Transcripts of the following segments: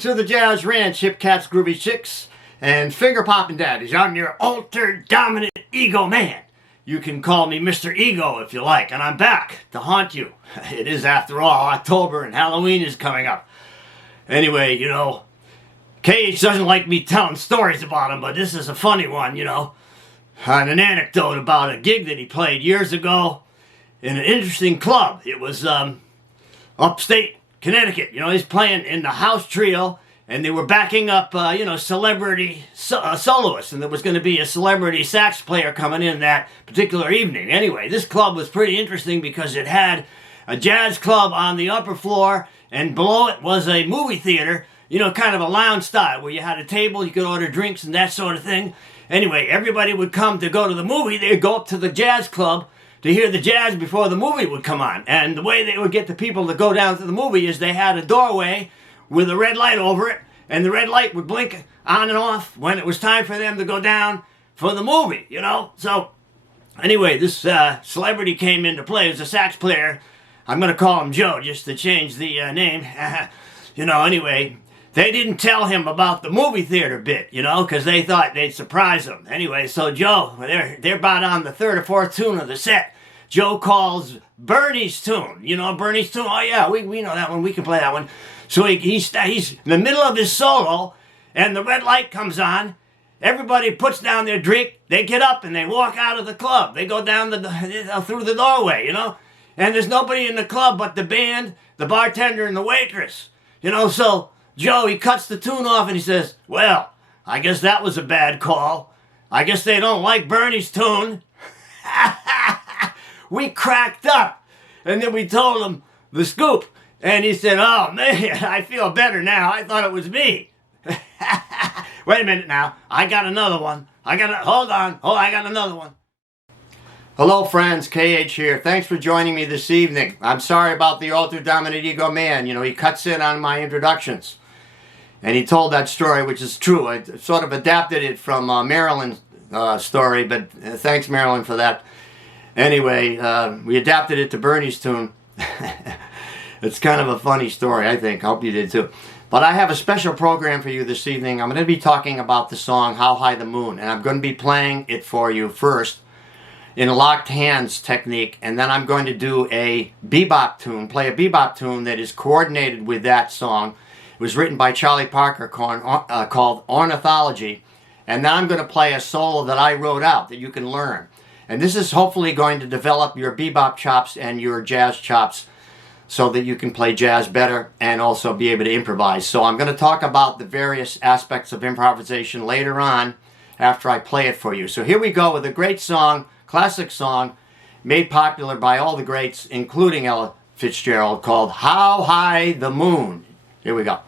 to the Jazz Ranch, hip cats, groovy chicks, and finger popping daddies. I'm your ultra dominant ego man. You can call me Mr. Ego if you like, and I'm back to haunt you. It is, after all, October and Halloween is coming up. Anyway, you know, KH doesn't like me telling stories about him, but this is a funny one, you know. And an anecdote about a gig that he played years ago in an interesting club. It was upstate Connecticut. You know, he's playing in the house trio, and they were backing up, you know, celebrity soloists, and there was going to be a celebrity sax player coming in that particular evening. Anyway, this club was pretty interesting because it had a jazz club on the upper floor, and below it was a movie theater, you know, kind of a lounge style, where you had a table, you could order drinks and that sort of thing. Anyway, everybody would come to go to the movie. They'd go up to the jazz club to hear the jazz before the movie would come on. And the way they would get the people to go down to the movie is they had a doorway with a red light over it, and the red light would blink on and off when it was time for them to go down for the movie, you know? So, anyway, this celebrity came into play. It was a sax player. I'm going to call him Joe just to change the name. You know, anyway, they didn't tell him about the movie theater bit, you know, because they thought they'd surprise him. Anyway, so Joe, they're about on the third or fourth tune of the set. Joe calls Bernie's tune. You know, Bernie's tune. Oh, yeah, we know that one. We can play that one. So he's in the middle of his solo, and the red light comes on. Everybody puts down their drink. They get up, and they walk out of the club. They go down through the doorway, you know. And there's nobody in the club but the band, the bartender, and the waitress. You know, so Joe, he cuts the tune off, and he says, well, I guess that was a bad call. I guess they don't like Bernie's tune. We cracked up, and then we told him the scoop. And he said, oh, man, I feel better now. I thought it was me. Wait a minute now. I got another one. Hold on. Oh, I got another one. Hello, friends. KH here. Thanks for joining me this evening. I'm sorry about the ultra dominant ego man. You know, he cuts in on my introductions. And he told that story, which is true. I sort of adapted it from Marilyn's story, but thanks, Marilyn, for that. Anyway, we adapted it to Bernie's tune. It's kind of a funny story, I think. I hope you did too. But I have a special program for you this evening. I'm going to be talking about the song How High the Moon, and I'm going to be playing it for you first in locked hands technique, and then I'm going to do a bebop tune, play a bebop tune that is coordinated with that song. It was written by Charlie Parker called Ornithology, and then I'm going to play a solo that I wrote out that you can learn. And this is hopefully going to develop your bebop chops and your jazz chops so that you can play jazz better and also be able to improvise. So I'm going to talk about the various aspects of improvisation later on after I play it for you. So here we go with a great song, classic song, made popular by all the greats, including Ella Fitzgerald, called How High the Moon. Here we go.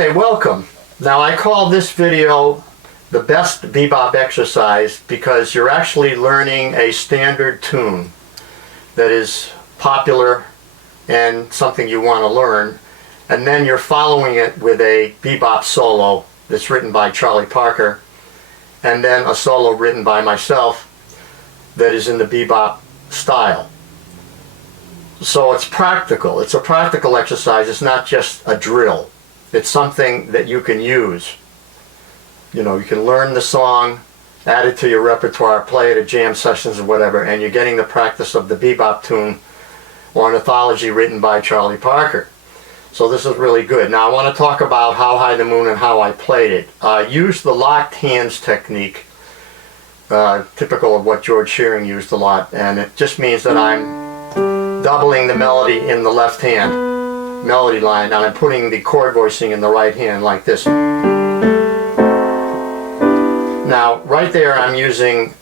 Okay, welcome. Now I call this video the best bebop exercise because you're actually learning a standard tune that is popular and something you want to learn, and then you're following it with a bebop solo that's written by Charlie Parker, and then a solo written by myself that is in the bebop style. So it's practical. It's a practical exercise. It's not just a drill. It's something that you can use. You know, you can learn the song, add it to your repertoire, play it at jam sessions or whatever, and you're getting the practice of the bebop tune, Ornithology, written by Charlie Parker. So this is really good. Now I want to talk about How High the Moon and how I played it. I used the locked hands technique, typical of what George Shearing used a lot, and it just means that I'm doubling the melody in the left hand melody line, and I'm putting the chord voicing in the right hand like this. Now right there I'm in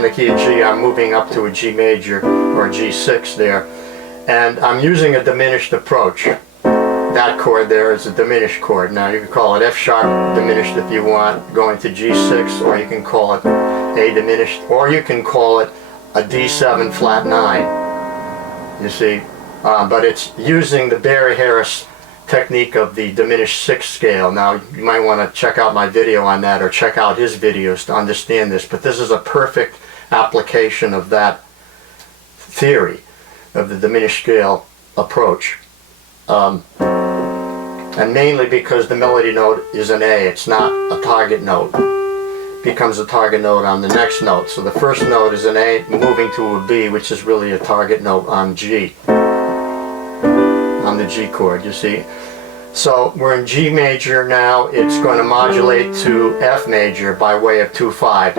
the key of G, I'm moving up to a G major or a G6 there, and I'm using a diminished approach. That chord there is a diminished chord. Now you can call it F sharp diminished if you want, going to G6, or you can call it A diminished, or you can call it a D7 flat 9, you see, but it's using the Barry Harris technique of the diminished 6th scale. Now you might want to check out my video on that, or check out his videos to understand this, but this is a perfect application of that theory of the diminished scale approach, and mainly because the melody note is an A, it's not a target note. Becomes a target note on the next note. So the first note is an A moving to a B, which is really a target note on G, on the G chord, you see. So we're in G major now. It's going to modulate to F major by way of 2/5,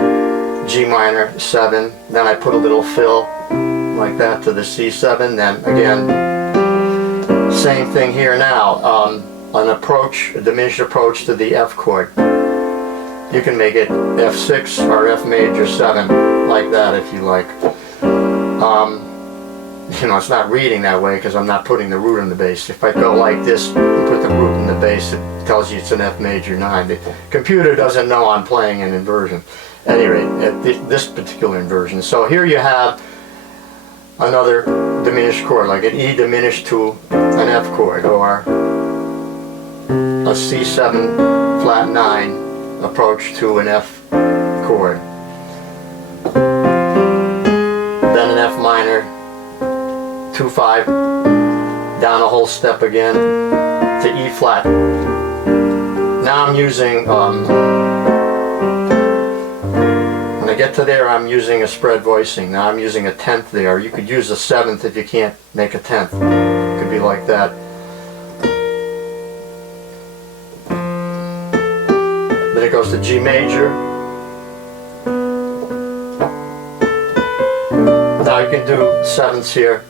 G minor 7, then I put a little fill like that to the C7, then again same thing here now, an approach, a diminished approach to the F chord. You can make it F6 or F major 7, like that if you like. You know, it's not reading that way because I'm not putting the root in the bass. If I go like this and put the root in the bass, it tells you it's an F major 9. The computer doesn't know I'm playing an inversion. Anyway, this particular inversion. So here you have another diminished chord, like an E diminished to an F chord, or a C7 flat 9 approach to an F chord, then an F minor 2/5, down a whole step again to E flat. Now I'm using when I get to there, I'm using a spread voicing. Now I'm using a 10th there. You could use a 7th if you can't make a 10th. It could be like that. Then it goes to G major. Now you can do 7ths here.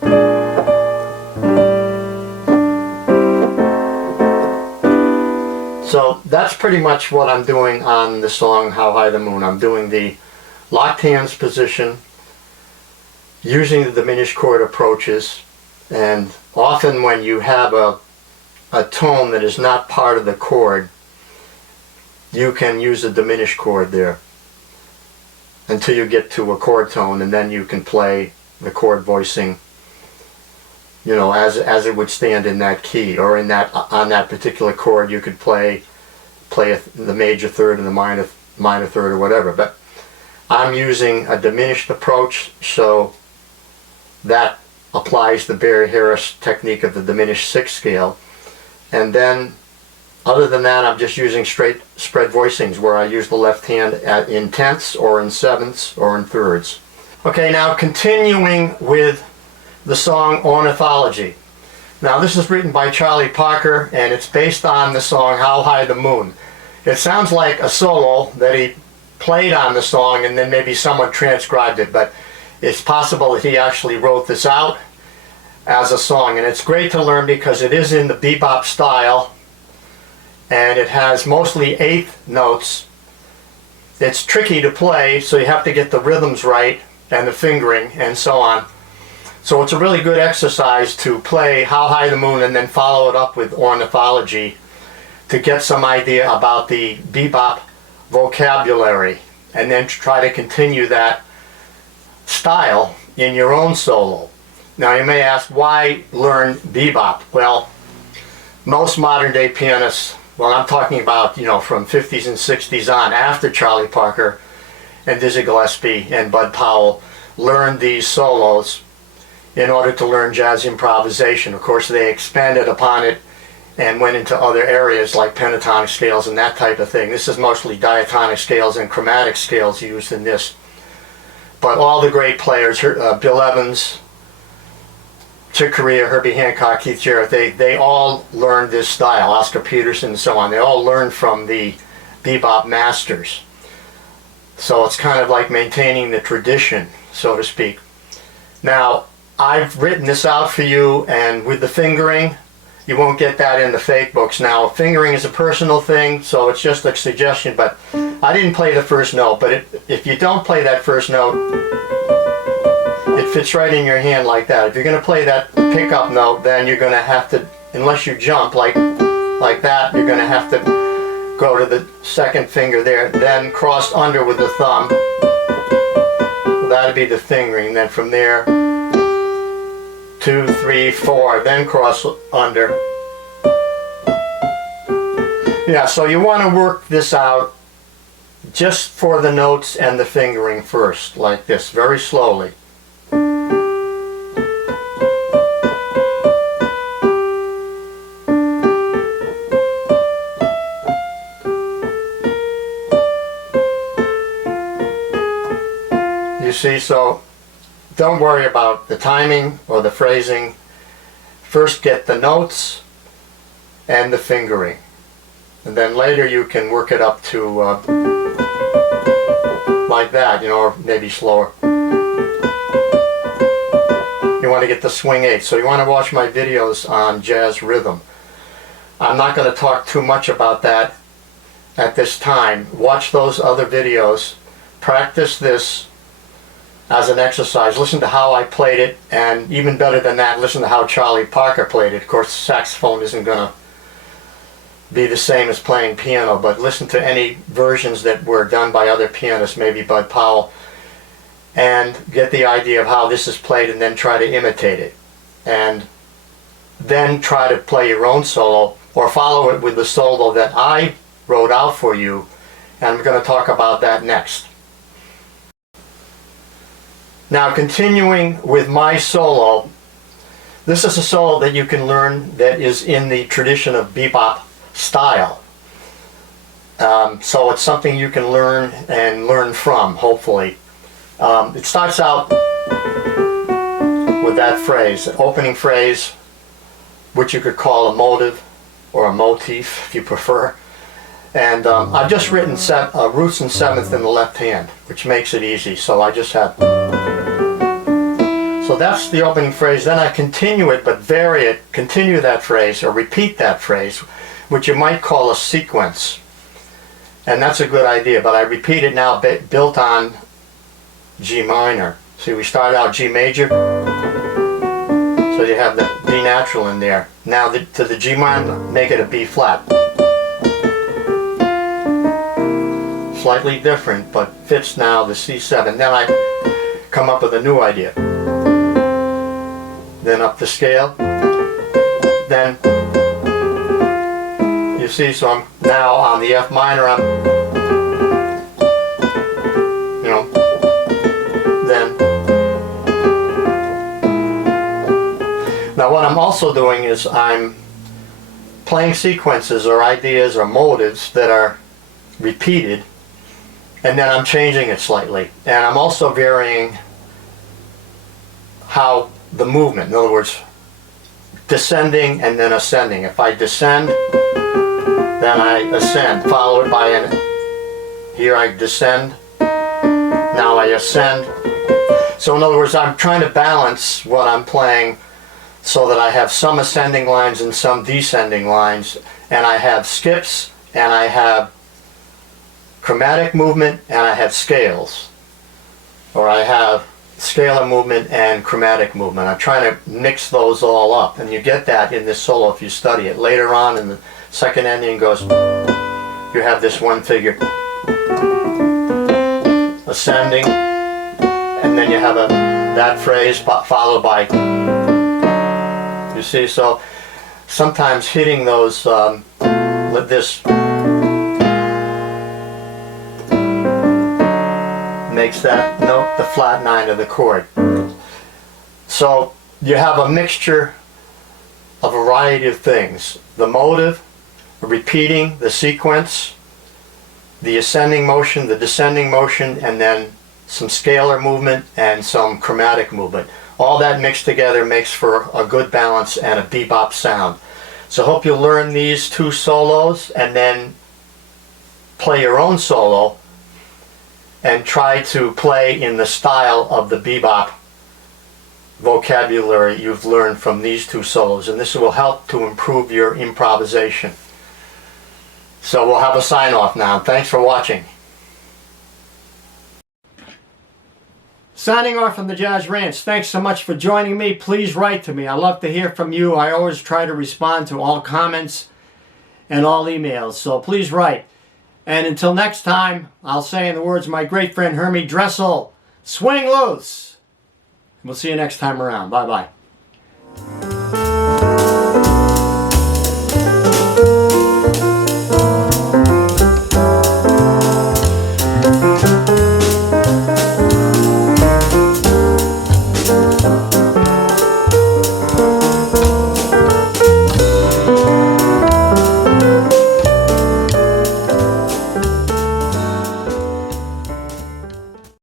So that's pretty much what I'm doing on the song How High the Moon. I'm doing the locked hands position, using the diminished chord approaches, and often when you have a tone that is not part of the chord, you can use a diminished chord there until you get to a chord tone, and then you can play the chord voicing, you know, as it would stand in that key, or in that on that particular chord. You could play the major third and the minor third or whatever. But I'm using a diminished approach, so that applies the Barry Harris technique of the diminished 6th scale, and then other than that, I'm just using straight spread voicings where I use the left hand in 10ths or in 7ths or in 3rds. Okay, now continuing with the song Ornithology. Now this is written by Charlie Parker, and it's based on the song How High the Moon. It sounds like a solo that he played on the song and then maybe someone transcribed it, but it's possible that he actually wrote this out as a song, and it's great to learn because it is in the bebop style, and it has mostly 8th notes. It's tricky to play, so you have to get the rhythms right and the fingering and so on. So it's a really good exercise to play How High the Moon and then follow it up with Ornithology to get some idea about the bebop vocabulary, and then try to continue that style in your own solo. Now you may ask, why learn bebop? Well, most modern day pianists, well, I'm talking about, you know, from 50s and 60s on, after Charlie Parker and Dizzy Gillespie and Bud Powell, learned these solos in order to learn jazz improvisation. Of course, they expanded upon it and went into other areas like pentatonic scales and that type of thing. This is mostly diatonic scales and chromatic scales used in this. But all the great players, Bill Evans, Chick Corea, Herbie Hancock, Keith Jarrett, they all learned this style, Oscar Peterson and so on. They all learned from the bebop masters. So it's kind of like maintaining the tradition, so to speak. Now, I've written this out for you, and with the fingering, you won't get that in the fake books. Now, fingering is a personal thing, so it's just a suggestion, but I didn't play the first note, but if you don't play that first note, it fits right in your hand like that. If you're going to play that pickup note, then you're going to have to, unless you jump like that, you're going to have to go to the second finger there, then cross under with the thumb. That'd be the fingering. Then from there, 2, 3, 4, then cross under. Yeah, so you want to work this out just for the notes and the fingering first, like this, very slowly. You see, so don't worry about the timing or the phrasing. First get the notes and the fingering, and then later you can work it up to like that, you know, or maybe slower. You want to get the swing 8, so you want to watch my videos on jazz rhythm. I'm not going to talk too much about that at this time. Watch those other videos, practice this as an exercise. Listen to how I played it, and even better than that, listen to how Charlie Parker played it. Of course, saxophone isn't going to be the same as playing piano, but listen to any versions that were done by other pianists, maybe Bud Powell, and get the idea of how this is played, and then try to imitate it. And then try to play your own solo, or follow it with the solo that I wrote out for you, and I'm going to talk about that next. Now, continuing with my solo, this is a solo that you can learn that is in the tradition of bebop style. So it's something you can learn and learn from, hopefully. It starts out with that phrase, an opening phrase, which you could call a motive or a motif if you prefer. And I've just written roots in 7th in the left hand, which makes it easy. So I just have... So that's the opening phrase. Then I continue it, but vary it, continue that phrase, or repeat that phrase, which you might call a sequence. And that's a good idea, but I repeat it now built on G minor. See, we start out G major, so you have the D natural in there. Now to the G minor, make it a B flat. Slightly different, but fits now the C7. Then I come up with a new idea. Then up the scale, then you see, so I'm now on the F minor, I'm, you know, then. Now what I'm also doing is I'm playing sequences or ideas or motives that are repeated, and then I'm changing it slightly, and I'm also varying how the movement, in other words, descending and then ascending. If I descend, then I ascend, follow it by here I descend, now I ascend. So in other words, I'm trying to balance what I'm playing so that I have some ascending lines and some descending lines, and I have skips, and I have chromatic movement, and I have scales, or I have scalar movement and chromatic movement. I'm trying to mix those all up, and you get that in this solo if you study it. Later on in the second ending goes, you have this one figure ascending, and then you have that phrase followed by, you see, so sometimes hitting those with this makes that note the flat 9 of the chord. So you have a mixture, a variety of things. The motive, repeating the sequence, the ascending motion, the descending motion, and then some scalar movement and some chromatic movement. All that mixed together makes for a good balance and a bebop sound. So I hope you'll learn these 2 solos and then play your own solo and try to play in the style of the bebop vocabulary you've learned from these 2 solos, and this will help to improve your improvisation. So we'll have a sign off now. Thanks for watching. Signing off from the Jazz Ranch. Thanks so much for joining me. Please write to me. I love to hear from you. I always try to respond to all comments and all emails, so please write. And until next time, I'll say in the words of my great friend Hermie Dressel, swing loose. And we'll see you next time around. Bye-bye.